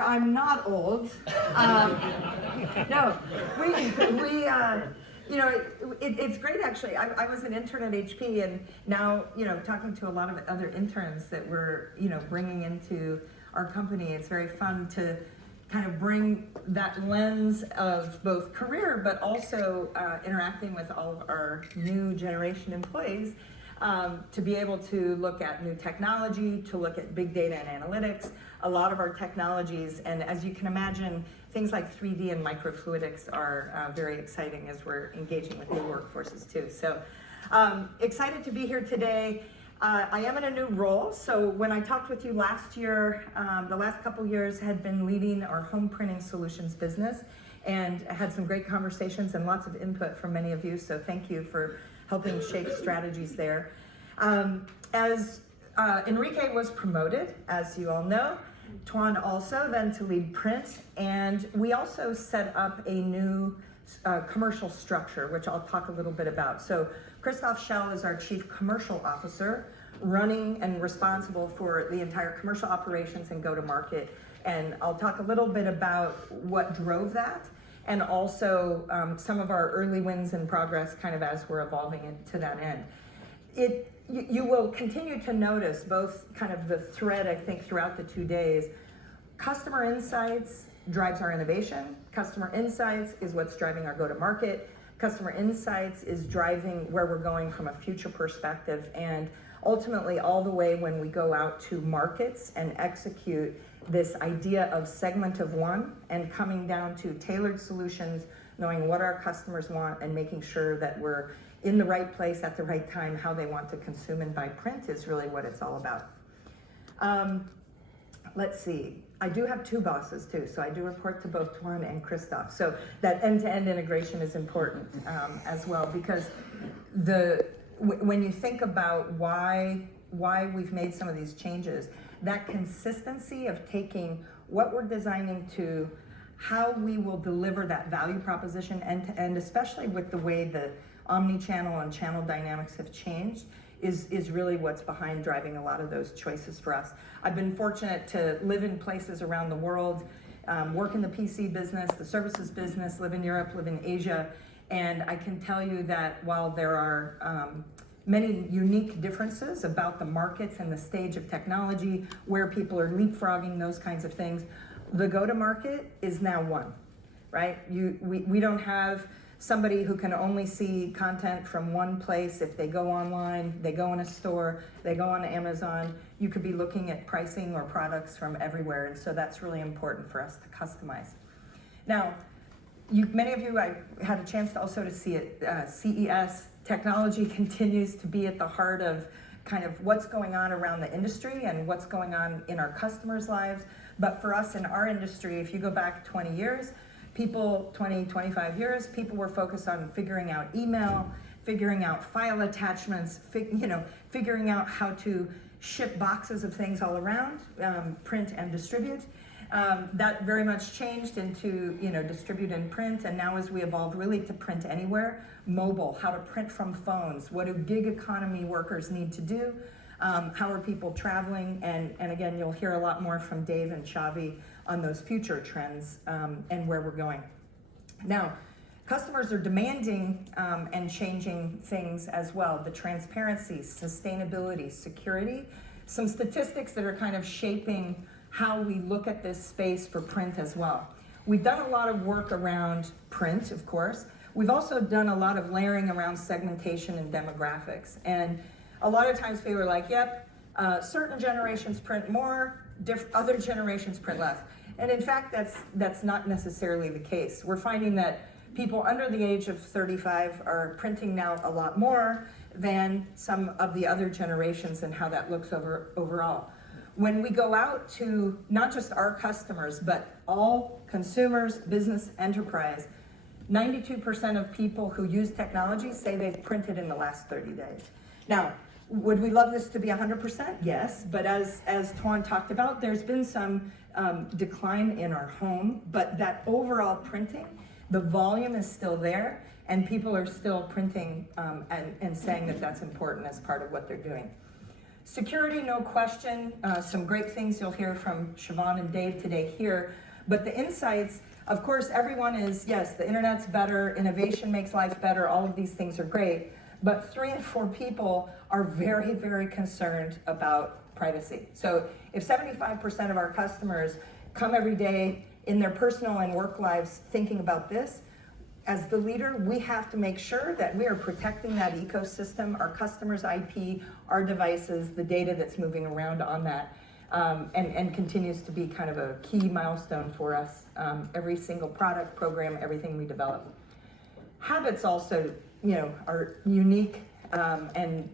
where I'm not old. No, it's great actually. I was an intern at HP, and now, talking to a lot of other interns that we're, bringing into our company, it's very fun to kind of bring that lens of both career, but also interacting with all of our new generation employees, to be able to look at new technology, to look at big data and analytics. A lot of our technologies, and as you can imagine, things like 3D and microfluidics are very exciting as we're engaging with new workforces too. So excited to be here today. I am in a new role. So when I talked with you last year, the last couple years had been leading our home printing solutions business, and had some great conversations and lots of input from many of you. So thank you for helping shape strategies there. As Enrique was promoted, as you all know, Tuan also then to lead print, and we also set up a new commercial structure, which I'll talk a little bit about. So Christoph Schell is our Chief Commercial Officer, running and responsible for the entire commercial operations and go-to-market. And I'll talk a little bit about what drove that, and also some of our early wins and progress kind of as we're evolving to that end. You will continue to notice both kind of the thread, I think, throughout the 2 days. Customer insights drives our innovation. Customer insights is what's driving our go-to-market. Customer insights is driving where we're going from a future perspective, and ultimately all the way when we go out to markets and execute this idea of segment of one and coming down to tailored solutions, knowing what our customers want and making sure that we're in the right place at the right time, how they want to consume and buy print is really what it's all about. Let's see, I do have two bosses too, so I do report to both Tuan and Christoph. So that end-to-end integration is important as well, because when you think about why we've made some of these changes, that consistency of taking what we're designing to how we will deliver that value proposition end-to-end, especially with the way the omni-channel and channel dynamics have changed, is really what's behind driving a lot of those choices for us. I've been fortunate to live in places around the world, work in the PC business, the services business, live in Europe, live in Asia, and I can tell you that while there are many unique differences about the markets and the stage of technology, where people are leapfrogging, those kinds of things, the go-to-market is now one, right? We don't have somebody who can only see content from one place. If they go online, they go in a store, they go on Amazon, you could be looking at pricing or products from everywhere, and so that's really important for us to customize. Now, many of you, I had a chance also to see it, CES. Technology continues to be at the heart of kind of what's going on around the industry and what's going on in our customers' lives. But for us in our industry, if you go back 20 years, 25 years, people were focused on figuring out email, figuring out file attachments, figuring out how to ship boxes of things all around, print and distribute. That very much changed into distribute and print, and now as we evolve really to print anywhere, mobile, how to print from phones, what do gig economy workers need to do, how are people traveling, and again, you'll hear a lot more from Dave and Xavi on those future trends and where we're going. Now, customers are demanding and changing things as well, the transparency, sustainability, security, some statistics that are kind of shaping how we look at this space for print as well. We've done a lot of work around print, of course. We've also done a lot of layering around segmentation and demographics. And a lot of times people are like, yep, certain generations print more, other generations print less. And in fact, that's not necessarily the case. We're finding that people under the age of 35 are printing now a lot more than some of the other generations and how that looks overall. When we go out to not just our customers, but all consumers, business, enterprise, 92% of people who use technology say they've printed in the last 30 days. Now, would we love this to be 100%? Yes, but as Tuan talked about, there's been some decline in our home, but that overall printing, the volume is still there, and people are still printing and saying that that's important as part of what they're doing. Security, no question. Some great things you'll hear from Siobhan and Dave today here. But the insights, of course, everyone is, yes, the internet's better, innovation makes life better, all of these things are great. But 3 in 4 people are very, very concerned about privacy. So if 75% of our customers come every day in their personal and work lives thinking about this, as the leader, we have to make sure that we are protecting that ecosystem, our customers' IP, our devices, the data that's moving around on that, and continues to be kind of a key milestone for us. Every single product, program, everything we develop. Habits also, are unique and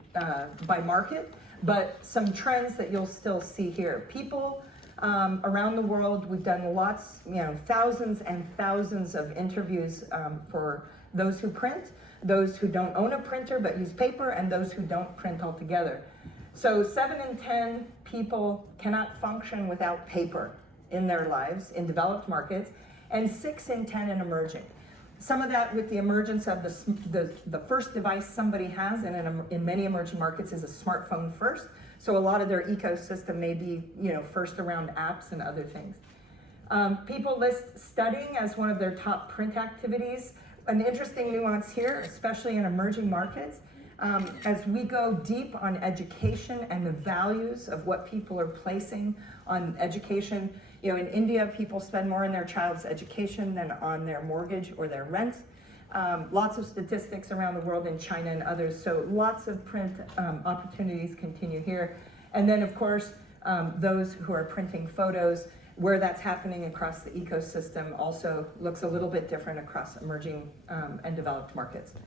by market, but some trends that you'll still see here. People around the world, we've done lots, thousands and thousands of interviews for those who print, those who don't own a printer but use paper, and those who don't print altogether. So 7 in 10 people cannot function without paper in their lives in developed markets, and 6 in 10 in emerging. Some of that with the emergence of the first device somebody has in many emerging markets is a smartphone first. So a lot of their ecosystem may be, first around apps and other things. People list studying as one of their top print activities. An interesting nuance here, especially in emerging markets, as we go deep on education and the values of what people are placing on education. In India, people spend more on their child's education than on their mortgage or their rent. Lots of statistics around the world in China and others, so lots of print opportunities continue here. And then, of course, those who are printing photos, where that's happening across the ecosystem also looks a little bit different across emerging and developed markets.